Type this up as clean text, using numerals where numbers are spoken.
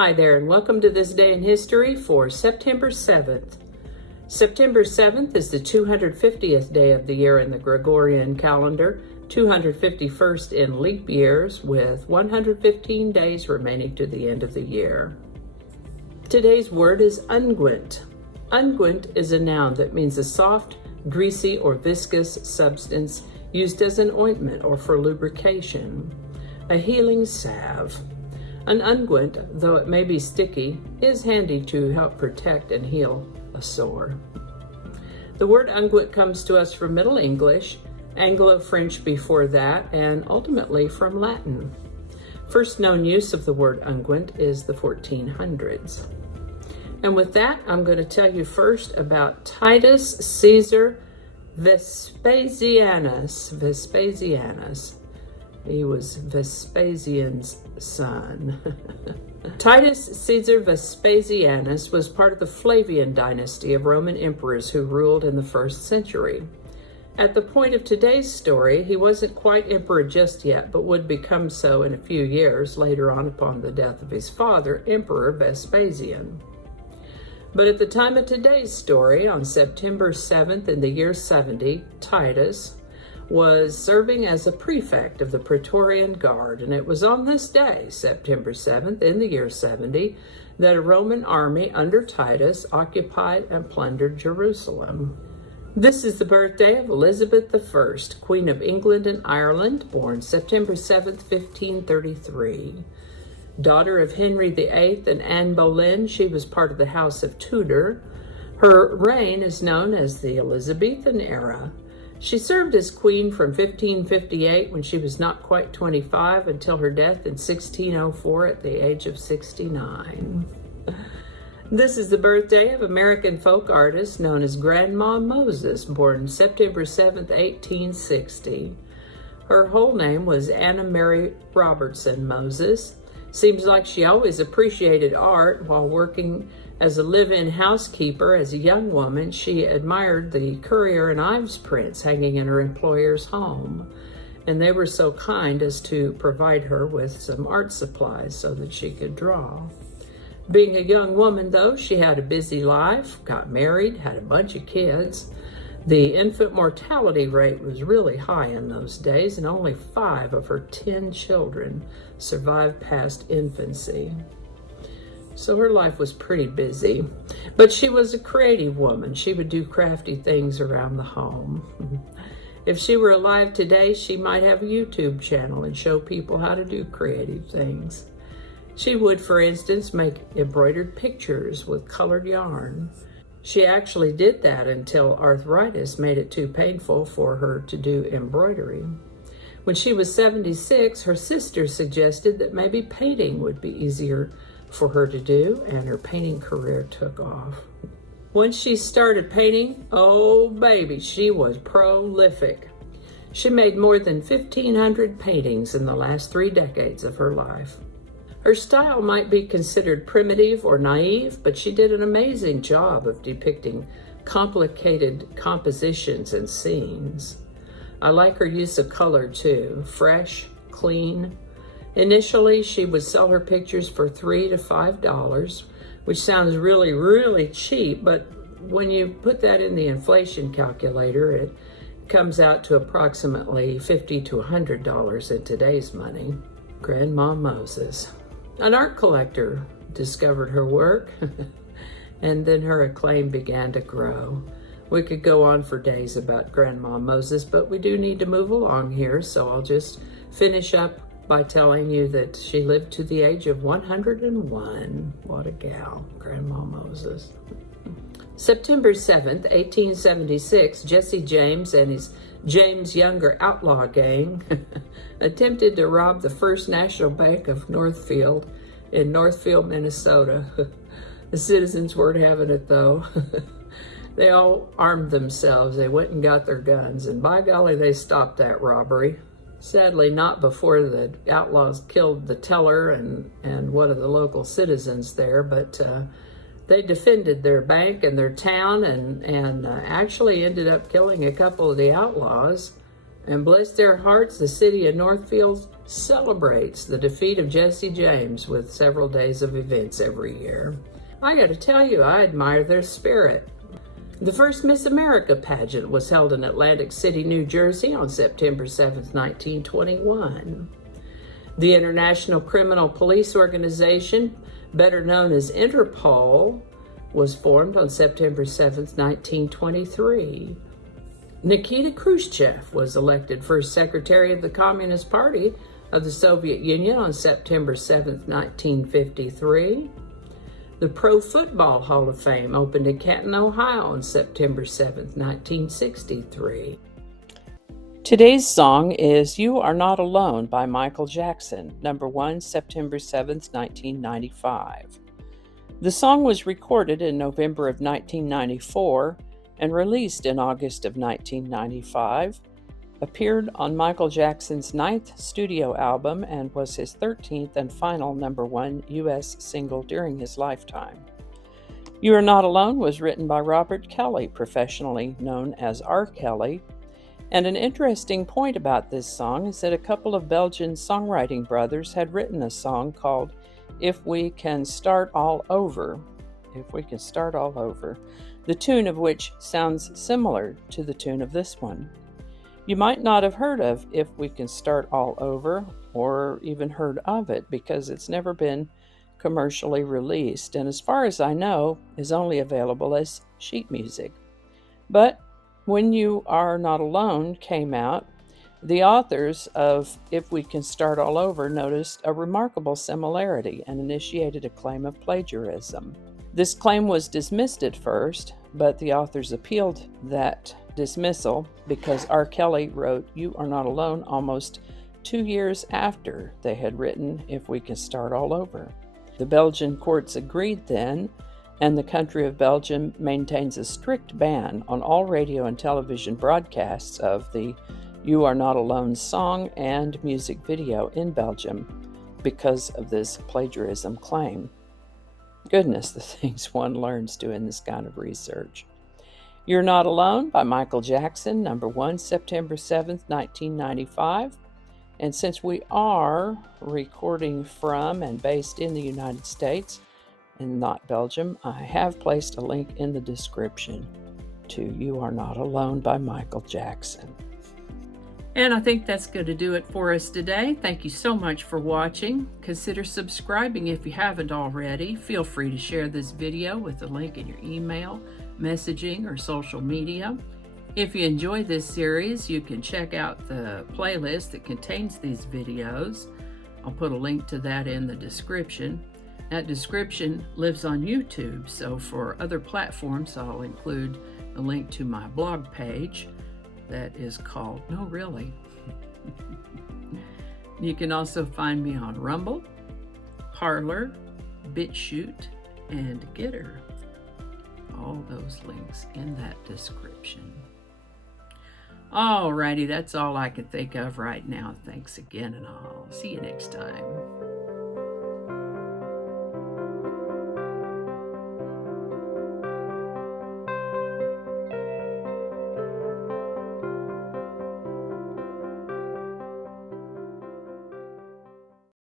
Hi there, and welcome to this day in history for September 7th. September 7th is the 250th day of the year in the Gregorian calendar, 251st in leap years, with 115 days remaining to the end of the year. Today's word is unguent. Unguent is a noun that means a soft, greasy, or viscous substance used as an ointment or for lubrication. A healing salve. An unguent, though it may be sticky, is handy to help protect and heal a sore. The word unguent comes to us from Middle English, Anglo-French before that, and ultimately from Latin. First known use of the word unguent is the 1400s. And with that, I'm going to tell you first about Titus Caesar Vespasianus. He was Vespasian's son. Titus Caesar Vespasianus was part of the Flavian dynasty of Roman emperors who ruled in the 1st century. At the point of today's story, he wasn't quite emperor just yet, but would become so in a few years later on upon the death of his father, Emperor Vespasian. But at the time of today's story, on September 7th in the year 70, Titus was serving as a prefect of the Praetorian Guard, and it was on this day, September 7th in the year 70, that a Roman army under Titus occupied and plundered Jerusalem. This is the birthday of Elizabeth I, Queen of England and Ireland, born September 7th, 1533. Daughter of Henry VIII and Anne Boleyn, she was part of the House of Tudor. Her reign is known as the Elizabethan era. She served as queen from 1558, when she was not quite 25, until her death in 1604 at the age of 69. This is the birthday of American folk artist known as Grandma Moses, born September 7th, 1860. Her whole name was Anna Mary Robertson Moses. Seems like she always appreciated art. While working as a live-in housekeeper as a young woman, she admired the Currier and Ives prints hanging in her employer's home, and they were so kind as to provide her with some art supplies so that she could draw. Being a young woman, though, she had a busy life, got married, had a bunch of kids. The infant mortality rate was really high in those days, and only 5 of her 10 children survived past infancy. So her life was pretty busy, but she was a creative woman. She would do crafty things around the home. If she were alive today, she might have a YouTube channel and show people how to do creative things. She would, for instance, make embroidered pictures with colored yarn. She actually did that until arthritis made it too painful for her to do embroidery. When she was 76, her sister suggested that maybe painting would be easier for her to do, and her painting career took off. Once she started painting, oh baby, she was prolific. She made more than 1,500 paintings in the last 3 decades of her life. Her style might be considered primitive or naive, but she did an amazing job of depicting complicated compositions and scenes. I like her use of color too, fresh, clean. Initially, she would sell her pictures for $3 to $5, which sounds really, really cheap, but when you put that in the inflation calculator, it comes out to approximately $50 to $100 in today's money. Grandma Moses. An art collector discovered her work, and then her acclaim began to grow. We could go on for days about Grandma Moses, but we do need to move along here, so I'll just finish up by telling you that she lived to the age of 101. What a gal, Grandma Moses. September 7th, 1876, Jesse James and his James Younger outlaw gang attempted to rob the First National Bank of Northfield in Northfield, Minnesota. The citizens weren't having it, though. They all armed themselves. They went and got their guns, and by golly, they stopped that robbery. Sadly, not before the outlaws killed the teller and one of the local citizens there, but they defended their bank and their town and actually ended up killing a couple of the outlaws. And bless their hearts, the city of Northfield celebrates the defeat of Jesse James with several days of events every year. I got to tell you, I admire their spirit. The first Miss America pageant was held in Atlantic City, New Jersey on September 7th, 1921. The International Criminal Police Organization, better known as Interpol, was formed on September 7th, 1923. Nikita Khrushchev was elected first Secretary of the Communist Party of the Soviet Union on September 7th, 1953. The Pro Football Hall of Fame opened in Canton, Ohio on September 7th, 1963. Today's song is You Are Not Alone by Michael Jackson, number 1, September 7th, 1995. The song was recorded in November of 1994 and released in August of 1995, appeared on Michael Jackson's 9th studio album, and was his 13th and final number 1 U.S. single during his lifetime. You Are Not Alone was written by Robert Kelly, professionally known as R. Kelly, and an interesting point about this song is that a couple of Belgian songwriting brothers had written a song called If We Can Start All Over, the tune of which sounds similar to the tune of this one. You might not have heard of If We Can Start All Over, or even heard of it, because it's never been commercially released, and as far as I know, is only available as sheet music. But when You Are Not Alone came out, the authors of If We Can Start All Over noticed a remarkable similarity and initiated a claim of plagiarism. This claim was dismissed at first, but the authors appealed that dismissal because R. Kelly wrote You Are Not Alone almost 2 years after they had written If We Can Start All Over. The Belgian courts agreed then, and the country of Belgium maintains a strict ban on all radio and television broadcasts of the You Are Not Alone song and music video in Belgium because of this plagiarism claim. Goodness, the things one learns doing this kind of research. You're Not Alone by Michael Jackson, number 1, September 7th, 1995. And since we are recording from and based in the United States and not Belgium, I have placed a link in the description to You Are Not Alone by Michael Jackson. And I think that's going to do it for us today. Thank you so much for watching. Consider subscribing if you haven't already. Feel free to share this video with the link in your email, messaging, or social media. If you enjoy this series, you can check out the playlist that contains these videos. I'll put a link to that in the description. That description lives on YouTube, so for other platforms, I'll include a link to my blog page that is called No Really. You can also find me on Rumble, Parler, BitChute, and Getter. All those links in that description. Alrighty, that's all I can think of right now. Thanks again, and I'll see you next time.